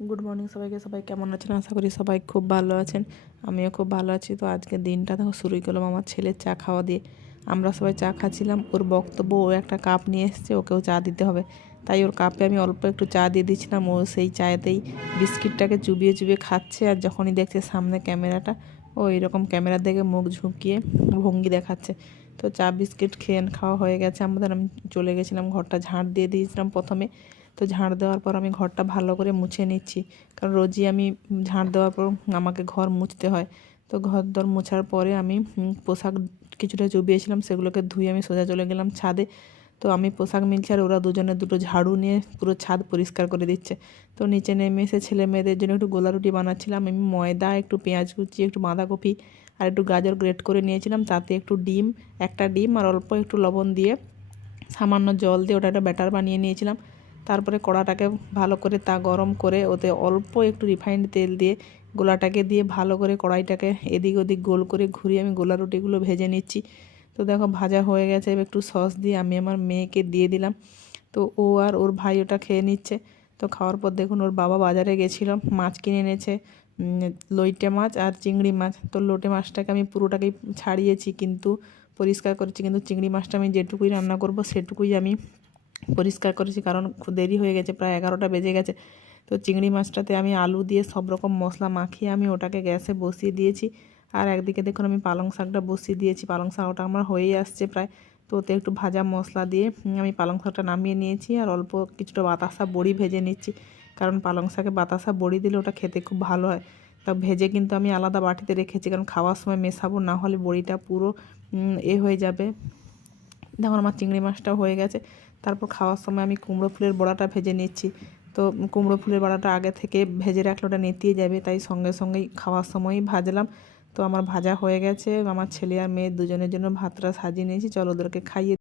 Good morning সবাইকে, সবাই কেমন আছেন? আশা করি সবাই খুব ভালো আছেন। আমিও খুব ভালো আছি। তো আজকে দিনটা দেখো, শুরুই করলাম আমার ছেলের চা খাওয়া দিয়ে। আমরা সবাই চা খাচ্ছিলাম, ওর বক্তব্য, ও একটা কাপ নিয়ে এসছে, ওকেও চা দিতে হবে। তাই ওর কাপে আমি অল্প একটু চা দিয়ে দিচ্ছিলাম ও সেই চায়েতেই বিস্কিটটাকে চুবিয়ে চুবিয়ে খাচ্ছে, আর যখনই দেখছে সামনে ক্যামেরাটা, ও এরকম ক্যামেরার দিকে মুখ ঝুঁকিয়ে ভঙ্গি দেখাচ্ছে। তো চা, বিস্কিট খেয়ে খাওয়া হয়ে গেছে। আমাদের আমি চলে গেছিলাম, ঘরটা ঝাঁট দিয়ে দিয়েছিলাম প্রথমে। তো ঝাঁট দেওয়ার পর আমি ঘরটা ভালো করে মুছে নিচ্ছি। কারণ রোজই আমি ঝাঁট দেওয়ার পর আমাকে ঘর মুছতে হয়। তো ঘর দর মোছার পরে আমি পোশাক কিছুটা চুবিয়েছিলাম, সেগুলোকে ধুয়ে আমি সোজা চলে গেলাম ছাদে। তো আমি পোশাক মিলছি আর ওরা দুজনে দুটো ঝাড়ু নিয়ে পুরো ছাদ পরিষ্কার করে দিচ্ছে। তো নিচে নেমে এসে ছেলে মেয়েদের জন্য একটু গোলা রুটি বানাচ্ছিলাম। আমি ময়দা, একটু পেঁয়াজ কুচি, একটু বাঁধাকপি আর একটু গাজর গ্রেট করে নিয়েছিলাম। তাতে একটু ডিম, একটা ডিম আর অল্প একটু লবণ দিয়ে সামান্য জল দিয়ে ওটা একটা ব্যাটার বানিয়ে নিয়েছিলাম। তারপরে কড়াটাকে ভালো করে তা গরম করে ওতে অল্প একটু রিফাইন্ড তেল দিয়ে গোলাটাকে দিয়ে ভালো করে কড়াইটাকে এদিক ওদিক গোল করে ঘুরিয়ে আমি গোলা রুটিগুলো ভেজে নিচ্ছি। তো দেখো ভাজা হয়ে গেছে, এবার একটু সস দিয়ে আমি আমার মেয়েকে দিয়ে দিলাম। তো ও আর ওর ভাই ওটা খেয়ে নিচ্ছে। তো খাওয়ার পর দেখুন ওর বাবা বাজারে গেছিল, মাছ কিনে এনেছে লইটে মাছ আর চিংড়ি মাছ। তো লোটে মাছটাকে আমি পুরোটাকেই ছাড়িয়েছি, কিন্তু পরিষ্কার করেছি, কিন্তু চিংড়ি মাছটা আমি যেটুকুই রান্না করব সেটুকুই আমি পরিষ্কার করেছি, কারণ দেরি হয়ে গেছে, প্রায় এগারোটা বেজে গেছে। তো চিংড়ি মাছটাতে আমি আলু দিয়ে সব রকম মশলা মাখিয়ে আমি ওটাকে গ্যাসে বসিয়ে দিয়েছি। আর একদিকে দেখুন আমি পালং শাকটা বসিয়ে দিয়েছি, পালং শাক ওটা আমার হয়েই আসছে প্রায়। তো ওতে একটু ভাজা মশলা দিয়ে আমি পালং শাকটা নামিয়ে নিয়েছি আর অল্প কিছুটা বাতাসা বড়ি ভেজে নিচ্ছি। কারণ পালং শাকে বাতাসা বড়ি দিলে ওটা খেতে খুব ভালো হয়। তা ভেজে কিন্তু আমি আলাদা বাটিতে রেখেছি, কারণ খাওয়ার সময় মেশাবো, না হলে বড়িটা পুরো এ হয়ে যাবে। দেখুন আমার চিংড়ি মাছটাও হয়ে গেছে। তারপর খাওয়ার সময় আমি কুমড়ো ফুলের বড়াটা ভেজে নিচ্ছি। তো কুমড়ো ফুলের বড়াটা আগে থেকে ভেজে রাখলে ওটা নেতিয়ে যাবে, তাই সঙ্গে সঙ্গেই খাওয়ার সময়ই ভাজলাম। তো আমার ভাজা হয়ে গেছে, আমার ছেলে আর মেয়ে দুজনের জন্য ভাতটা সাজিয়ে নিয়েছি, চলো ওদেরকে খাইয়ে